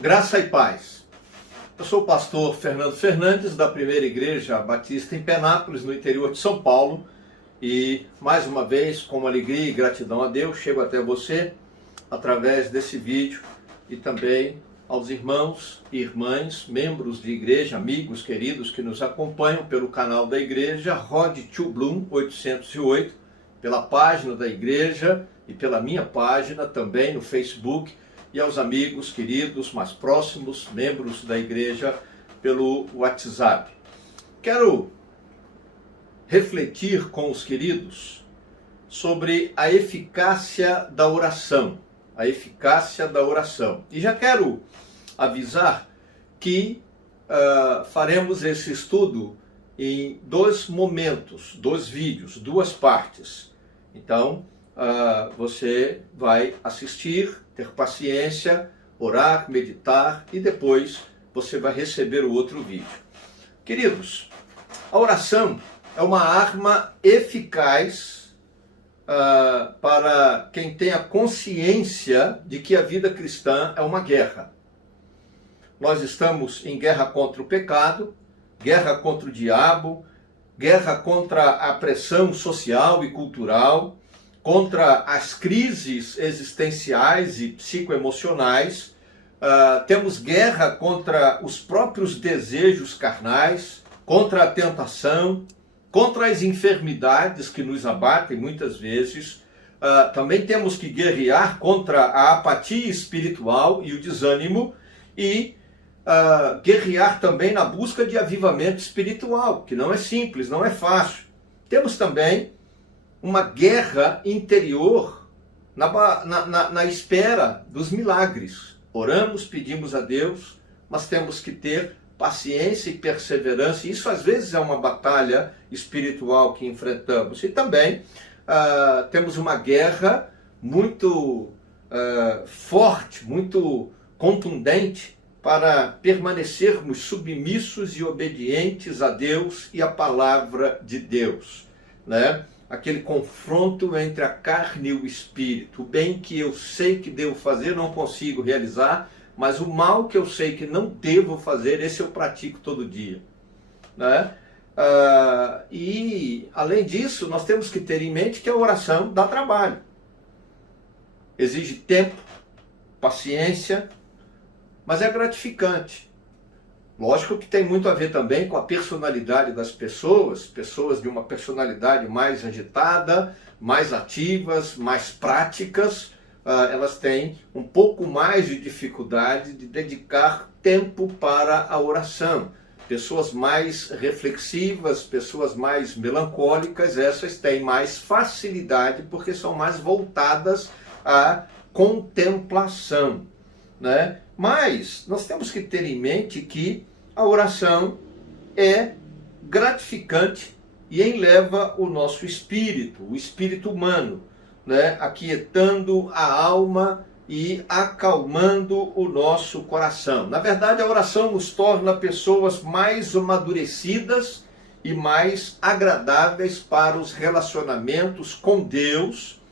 Graça e paz. Eu sou o pastor Fernando Fernandes, da Primeira Igreja Batista em Penápolis, no interior de São Paulo. E, mais uma vez, com alegria e gratidão a Deus, chego até você através desse vídeo e também aos irmãos e irmãs, membros de igreja, amigos queridos que nos acompanham pelo canal da igreja, Rod to Bloom 808, pela página da igreja e pela minha página também no Facebook, e aos amigos queridos mais próximos, membros da igreja, pelo WhatsApp. Quero refletir com os queridos sobre a eficácia da oração. A eficácia da oração. E já quero avisar que faremos esse estudo em dois momentos, dois vídeos, duas partes. Então, você vai assistir, ter paciência, orar, meditar e depois você vai receber o outro vídeo. Queridos, a oração é uma arma eficaz para quem tem a consciência de que a vida cristã é uma guerra. Nós estamos em guerra contra o pecado, guerra contra o diabo, guerra contra a pressão social e cultural, contra as crises existenciais e psicoemocionais, temos guerra contra os próprios desejos carnais, contra a tentação, contra as enfermidades que nos abatem muitas vezes. Também temos que guerrear contra a apatia espiritual e o desânimo e guerrear também na busca de avivamento espiritual, que não é simples, não é fácil. Temos também uma guerra interior na espera dos milagres. Oramos, pedimos a Deus, mas temos que ter paciência e perseverança. Isso às vezes é uma batalha espiritual que enfrentamos. E também temos uma guerra muito forte, muito contundente para permanecermos submissos e obedientes a Deus e à palavra de Deus, né? Aquele confronto entre a carne e o espírito. O bem que eu sei que devo fazer, não consigo realizar, mas o mal que eu sei que não devo fazer, esse eu pratico todo dia, né? E, além disso, nós temos que ter em mente que a oração dá trabalho. Exige tempo, paciência, mas é gratificante. Lógico que tem muito a ver também com a personalidade das pessoas, pessoas de uma personalidade mais agitada, mais ativas, mais práticas, elas têm um pouco mais de dificuldade de dedicar tempo para a oração. Pessoas mais reflexivas, pessoas mais melancólicas, essas têm mais facilidade porque são mais voltadas à contemplação, né? Mas nós temos que ter em mente que a oração é gratificante e enleva o nosso espírito, o espírito humano, né? Aquietando a alma e acalmando o nosso coração. Na verdade, a oração nos torna pessoas mais amadurecidas e mais agradáveis para os relacionamentos com Deus,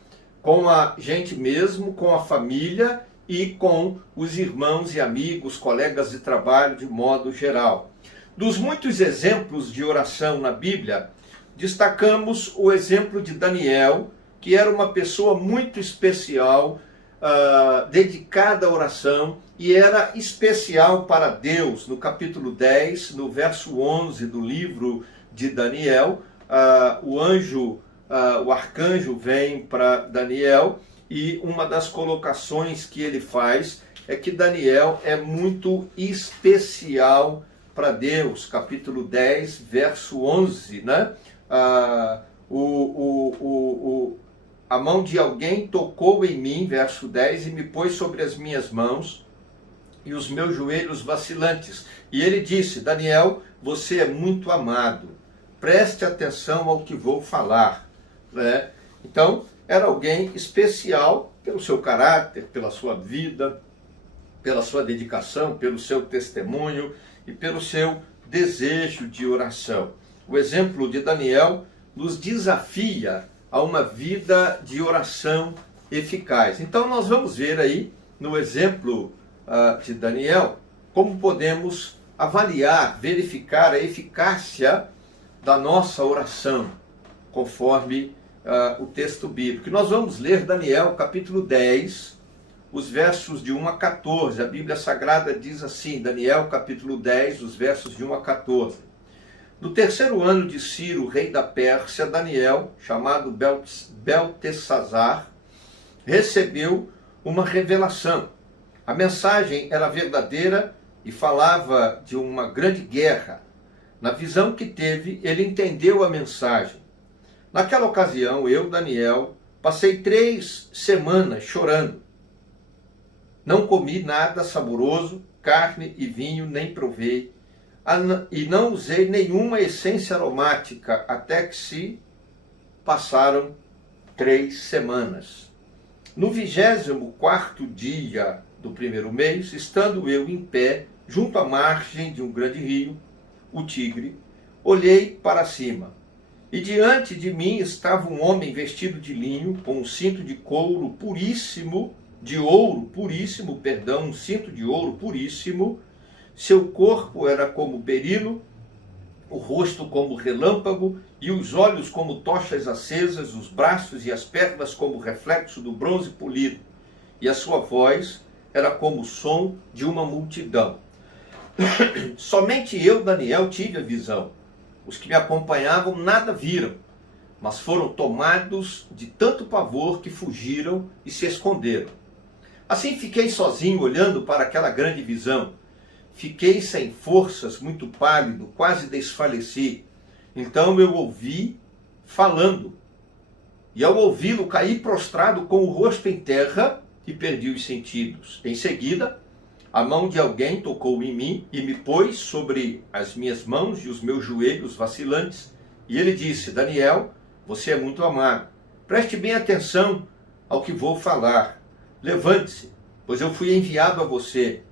com a gente mesmo, com a família e com os irmãos e amigos, colegas de trabalho de modo geral. Dos muitos exemplos de oração na Bíblia, destacamos o exemplo de Daniel, que era uma pessoa muito especial, dedicada à oração, e era especial para Deus. No capítulo 10, no verso 11 do livro de Daniel, o arcanjo vem para Daniel, e uma das colocações que ele faz é que Daniel é muito especial para Deus. Capítulo 10, verso 11, né? A mão de alguém tocou em mim, verso 10, e me pôs sobre as minhas mãos e os meus joelhos vacilantes. E ele disse: Daniel, você é muito amado. Preste atenção ao que vou falar, né? Então, era alguém especial pelo seu caráter, pela sua vida, pela sua dedicação, pelo seu testemunho e pelo seu desejo de oração. O exemplo de Daniel nos desafia a uma vida de oração eficaz. Então nós vamos ver aí no exemplo de Daniel, como podemos avaliar, verificar a eficácia da nossa oração, conforme o texto bíblico. Nós vamos ler Daniel capítulo 10, os versos de 1 a 14. A Bíblia Sagrada diz assim, Daniel capítulo 10, os versos de 1 a 14. No terceiro ano de Ciro, rei da Pérsia, Daniel, chamado Beltesazar, recebeu uma revelação. A mensagem era verdadeira e falava de uma grande guerra. Na visão que teve, ele entendeu a mensagem. Naquela ocasião, eu, Daniel, passei 3 semanas chorando. Não comi nada saboroso, carne e vinho nem provei, e não usei nenhuma essência aromática, até que se passaram 3 semanas. No 24º dia do primeiro mês, estando eu em pé, junto à margem de um grande rio, o Tigre, olhei para cima, e diante de mim estava um homem vestido de linho, com um cinto de couro puríssimo, um cinto de ouro puríssimo. Seu corpo era como berilo, o rosto como relâmpago, e os olhos como tochas acesas, os braços e as pernas como reflexo do bronze polido, e a sua voz era como o som de uma multidão. Somente eu, Daniel, tive a visão. Os que me acompanhavam nada viram, mas foram tomados de tanto pavor que fugiram e se esconderam. Assim fiquei sozinho olhando para aquela grande visão. Fiquei sem forças, muito pálido, quase desfaleci. Então eu ouvi falando. E ao ouvi-lo, caí prostrado com o rosto em terra e perdi os sentidos. Em seguida, a mão de alguém tocou em mim e me pôs sobre as minhas mãos e os meus joelhos vacilantes. E ele disse, Daniel, você é muito amado. Preste bem atenção ao que vou falar. Levante-se, pois eu fui enviado a você.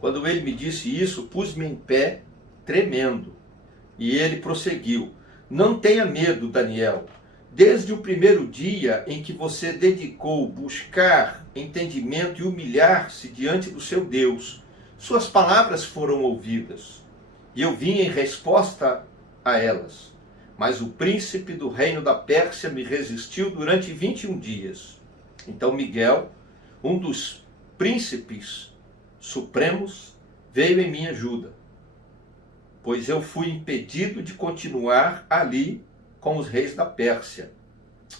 Quando ele me disse isso, pus-me em pé, tremendo. E ele prosseguiu, não tenha medo, Daniel. Desde o primeiro dia em que você dedicou buscar entendimento e humilhar-se diante do seu Deus, suas palavras foram ouvidas. E eu vim em resposta a elas. Mas o príncipe do reino da Pérsia me resistiu durante 21 dias. Então Miguel, um dos príncipes supremos, veio em minha ajuda, pois eu fui impedido de continuar ali com os reis da Pérsia.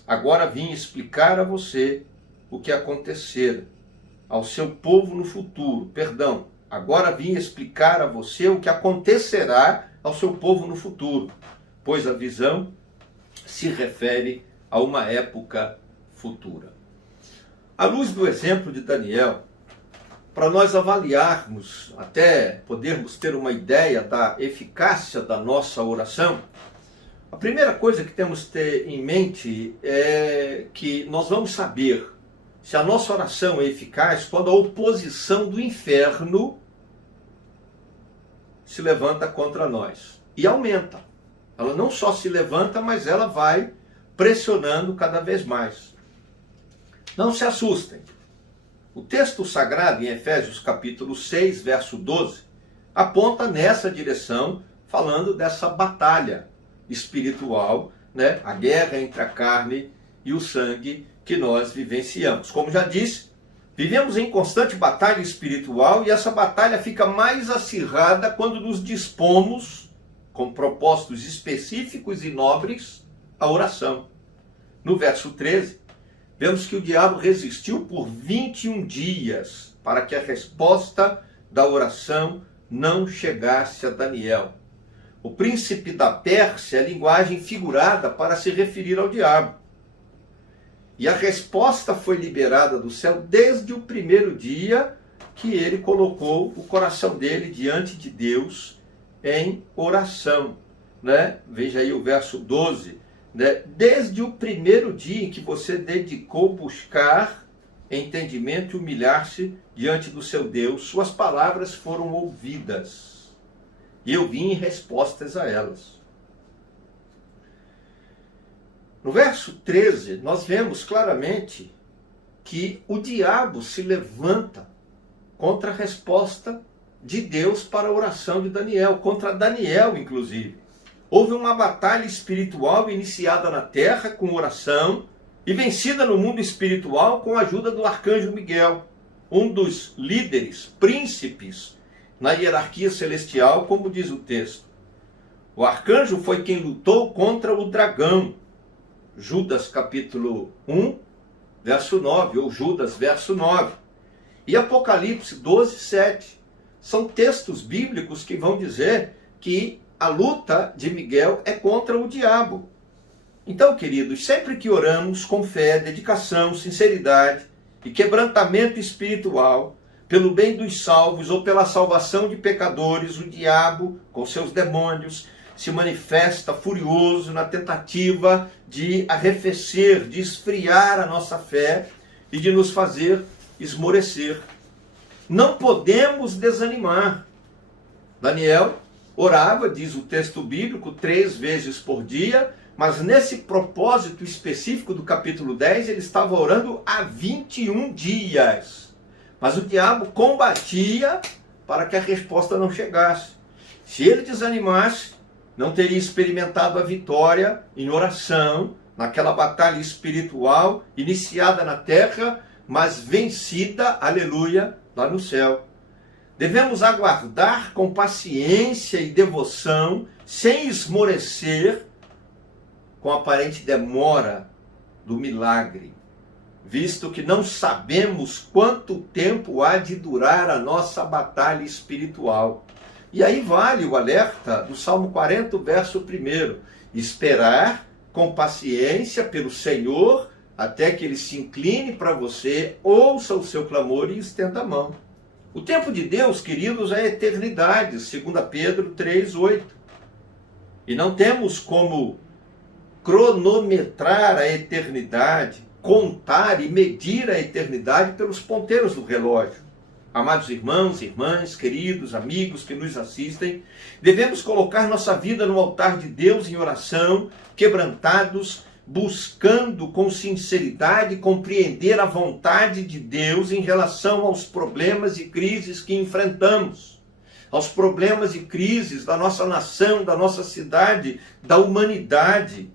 Agora vim explicar a você o que acontecera ao seu povo no futuro. Agora vim explicar a você o que acontecerá ao seu povo no futuro, pois a visão se refere a uma época futura. À luz do exemplo de Daniel, para nós avaliarmos, até podermos ter uma ideia da eficácia da nossa oração, a primeira coisa que temos que ter em mente é que nós vamos saber se a nossa oração é eficaz quando a oposição do inferno se levanta contra nós e aumenta. Ela não só se levanta, mas ela vai pressionando cada vez mais. Não se assustem. O texto sagrado em Efésios capítulo 6, verso 12, aponta nessa direção, falando dessa batalha espiritual, né? A guerra entre a carne e o sangue que nós vivenciamos. Como já disse, vivemos em constante batalha espiritual e essa batalha fica mais acirrada quando nos dispomos, com propósitos específicos e nobres, à oração. No verso 13, vemos que o diabo resistiu por 21 dias para que a resposta da oração não chegasse a Daniel. O príncipe da Pérsia é linguagem figurada para se referir ao diabo. E a resposta foi liberada do céu desde o primeiro dia que ele colocou o coração dele diante de Deus em oração, né? Veja aí o verso 12. Né? Desde o primeiro dia em que você dedicou buscar entendimento e humilhar-se diante do seu Deus, suas palavras foram ouvidas. E eu vim em respostas a elas. No verso 13, nós vemos claramente que o diabo se levanta contra a resposta de Deus para a oração de Daniel, contra Daniel, inclusive. Houve uma batalha espiritual iniciada na terra com oração e vencida no mundo espiritual com a ajuda do arcanjo Miguel, um dos líderes, príncipes na hierarquia celestial, como diz o texto. O arcanjo foi quem lutou contra o dragão. Judas capítulo 1, verso 9, ou Judas, verso 9. E Apocalipse 12, 7. São textos bíblicos que vão dizer que a luta de Miguel é contra o diabo. Então, queridos, sempre que oramos com fé, dedicação, sinceridade e quebrantamento espiritual, pelo bem dos salvos ou pela salvação de pecadores, o diabo, com seus demônios, se manifesta furioso na tentativa de arrefecer, de esfriar a nossa fé e de nos fazer esmorecer. Não podemos desanimar. Daniel orava, diz o texto bíblico, 3 vezes por dia, mas nesse propósito específico do capítulo 10, ele estava orando há 21 dias. Mas o diabo combatia para que a resposta não chegasse. Se ele desanimasse, não teria experimentado a vitória em oração, naquela batalha espiritual iniciada na terra, mas vencida, aleluia, lá no céu. Devemos aguardar com paciência e devoção, sem esmorecer, com aparente demora do milagre, visto que não sabemos quanto tempo há de durar a nossa batalha espiritual. E aí vale o alerta do Salmo 40, verso 1. Esperar com paciência pelo Senhor, até que ele se incline para você, ouça o seu clamor e estenda a mão. O tempo de Deus, queridos, é a eternidade, 2 Pedro 3, 8. E não temos como cronometrar a eternidade, contar e medir a eternidade pelos ponteiros do relógio. Amados irmãos, irmãs, queridos, amigos que nos assistem, devemos colocar nossa vida no altar de Deus em oração, quebrantados, buscando com sinceridade compreender a vontade de Deus em relação aos problemas e crises que enfrentamos, aos problemas e crises da nossa nação, da nossa cidade, da humanidade.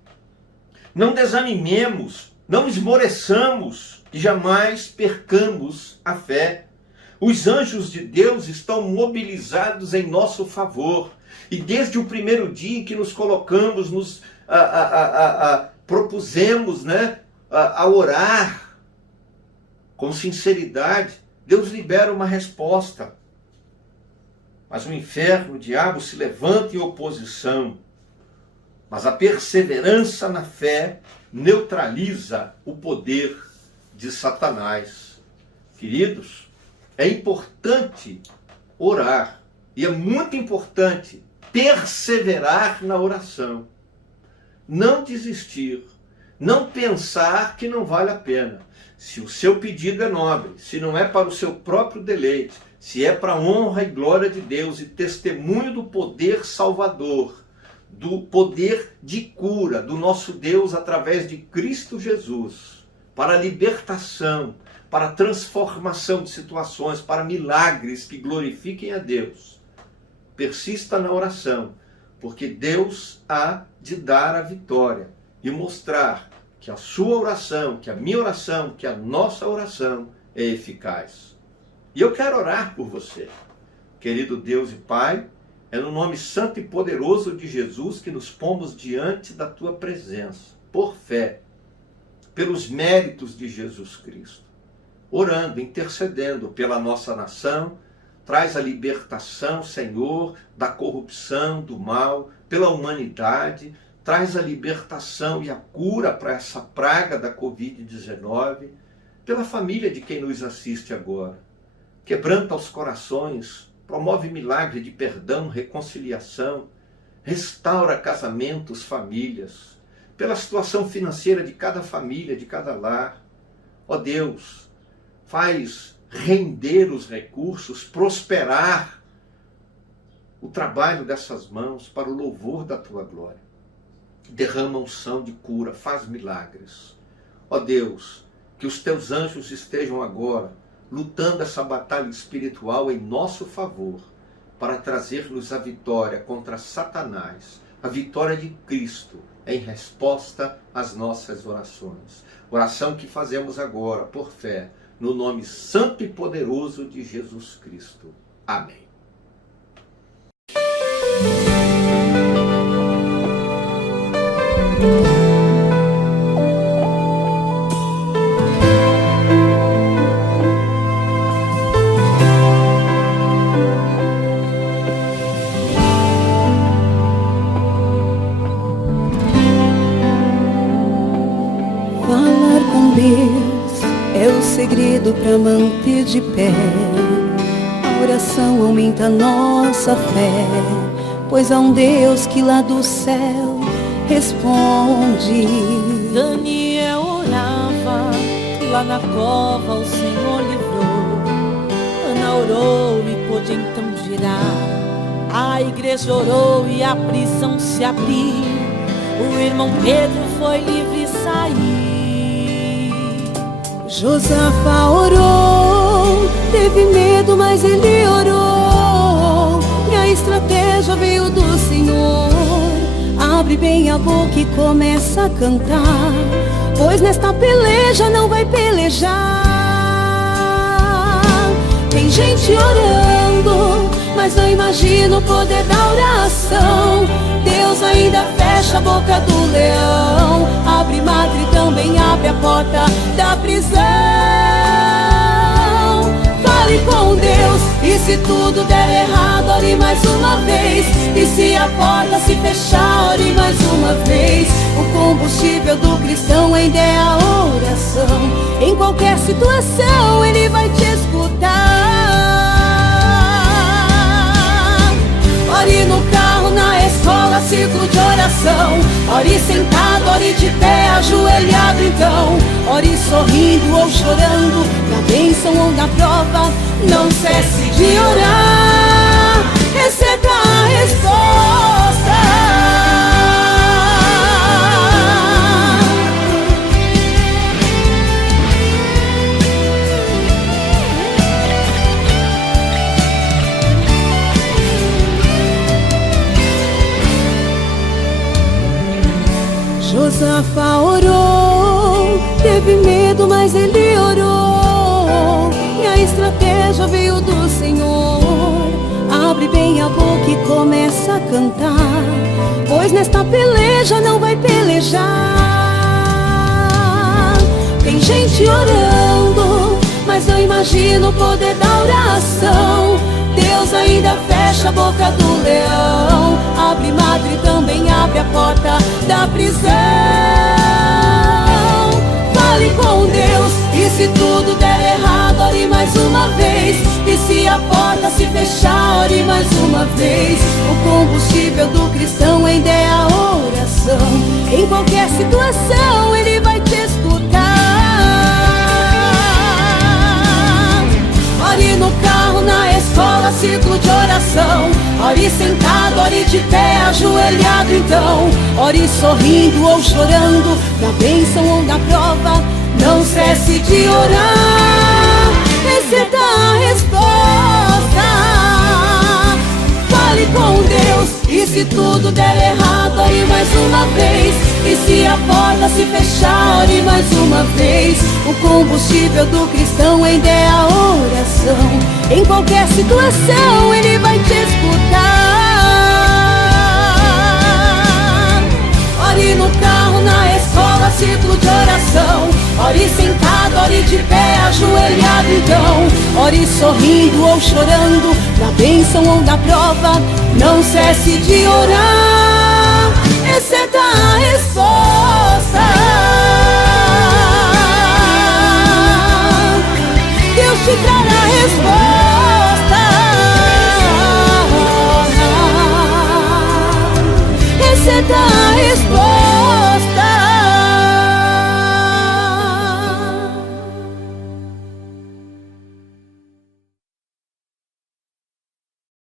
Não desanimemos, não esmoreçamos e jamais percamos a fé. Os anjos de Deus estão mobilizados em nosso favor. E desde o primeiro dia em que nos colocamos, nos propusemos, a orar com sinceridade, Deus libera uma resposta. Mas o inferno, o diabo, se levanta em oposição. Mas a perseverança na fé neutraliza o poder de Satanás. Queridos, é importante orar e é muito importante perseverar na oração. Não desistir, não pensar que não vale a pena. Se o seu pedido é nobre, se não é para o seu próprio deleite, se é para a honra e glória de Deus e testemunho do poder salvador, do poder de cura do nosso Deus através de Cristo Jesus, para a libertação, para a transformação de situações, para milagres que glorifiquem a Deus. Persista na oração, porque Deus há de dar a vitória e mostrar que a sua oração, que a minha oração, que a nossa oração é eficaz. E eu quero orar por você. Querido Deus e Pai, é no nome santo e poderoso de Jesus que nos pomos diante da tua presença, por fé, pelos méritos de Jesus Cristo, orando, intercedendo pela nossa nação. Traz a libertação, Senhor, da corrupção, do mal, pela humanidade. Traz a libertação e a cura para essa praga da Covid-19, pela família de quem nos assiste agora. Quebranta os corações, promove milagre de perdão, reconciliação, restaura casamentos, famílias, pela situação financeira de cada família, de cada lar. Ó Deus, faz render os recursos, prosperar o trabalho dessas mãos para o louvor da tua glória. Derrama unção de cura, faz milagres. Ó Deus, que os teus anjos estejam agora lutando essa batalha espiritual em nosso favor, para trazer-nos a vitória contra Satanás, a vitória de Cristo, em resposta às nossas orações. Oração que fazemos agora, por fé, no nome santo e poderoso de Jesus Cristo. Amém. É o segredo para manter de pé. A oração aumenta nossa fé, pois há um Deus que lá do céu responde. Daniel orava, lá na cova o Senhor livrou. Ana orou e pôde então girar. A igreja orou e a prisão se abriu. O irmão Pedro foi livre e saiu. Josafá orou, teve medo, mas ele orou. E a estratégia veio do Senhor. Abre bem a boca e começa a cantar, pois nesta peleja não vai pelejar. Tem gente orando, mas não imagina o poder da oração. Deus ainda fecha a boca do leão. Abre madre e também abre a porta da prisão. Fale com Deus, e se tudo der errado, ore mais uma vez. E se a porta se fechar, ore mais uma vez. O combustível do cristão ainda é a oração. Em qualquer situação ele vai te escutar. Ore no carro, na escola, ciclo de oração. Ore sentado, ore de pé, ajoelhado então. Ore sorrindo ou chorando, na bênção ou na prova. Não cesse de orar, receba a resposta. Josafá orou, teve medo, mas ele orou. E a estratégia veio do Senhor. Abre bem a boca e começa a cantar, pois nesta peleja não vai pelejar. Tem gente orando, mas não imagina o poder da oração. Deus ainda fecha a boca do leão. Abre madre e também abre a porta da prisão. Fale com Deus, e se tudo der errado, ore mais uma vez. E se a porta se fechar, ore mais uma vez. O combustível do cristão ainda é a oração. Em qualquer situação ele vai te escutar. Ore no carro, na escola, ciclo de oração. Ore sentado, ore de pé, ajoelhado então. Ore sorrindo ou chorando, na bênção ou na prova. Não cesse de orar, receba a resposta. Fale com Deus, e se tudo der errado, ore mais uma vez. E se a porta se fechar, ore mais uma vez. O combustível do cristão ainda é a oração. Em qualquer situação ele vai te escutar. Ore no carro, na escola, ciclo de oração. Ore sentado, ore de pé, ajoelhado então. Ore sorrindo ou chorando, na bênção ou na prova. Não cesse de orar, receba a resposta. Deus te trará a resposta. Receba a resposta.